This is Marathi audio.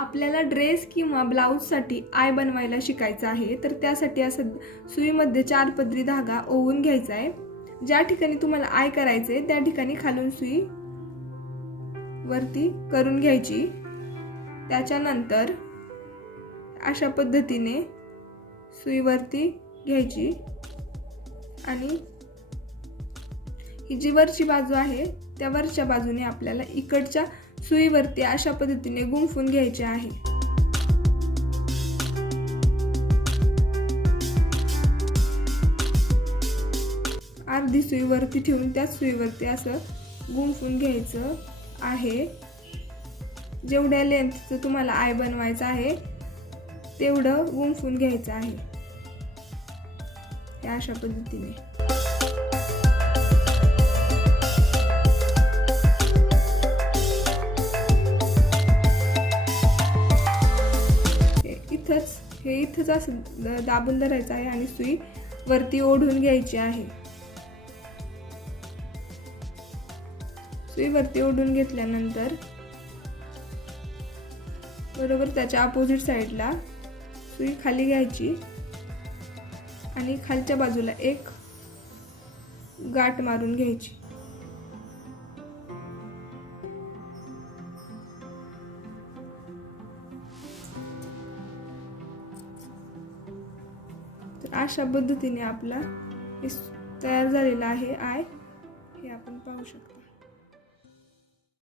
आपल्याला ड्रेस किंवा ब्लाऊजसाठी आय बनवायला शिकायचं आहे, तर त्यासाठी असं सुईमध्ये 4 पदरी धागा ओवून घ्यायचा आहे. ज्या ठिकाणी तुम्हाला आय करायचं आहे त्या ठिकाणी खालून सुई वरती करून घ्यायची. त्याच्यानंतर अशा पद्धतीने सुई वरती घ्यायची आणि ही जी वरची बाजू आहे त्या वरच्या बाजूने आपल्याला इकडच्या सुईवरती अशा पद्धतीने गुंफून घ्यायचे आहे. अर्धी सुई वरती ठेवून त्या सुईवरती असं गुंफून घ्यायचं आहे. जेवढ्या लेंथचं तुम्हाला आय बनवायचं आहे तेवढं गुंफून घ्यायचं आहे अशा पद्धतीने. हे इथंच असं दाबून धरायचं आहे आणि सुई वरती ओढून घ्यायची आहे. सुई वरती ओढून घेतल्यानंतर बरोबर त्याच्या अपोजिट साईडला सुई खाली घ्यायची आणि खालच्या बाजूला एक गाठ मारून घ्यायची. तर अशा पद्धतीने आपला तयार झालेला आहे आय, हे आपण पाहू शकतो.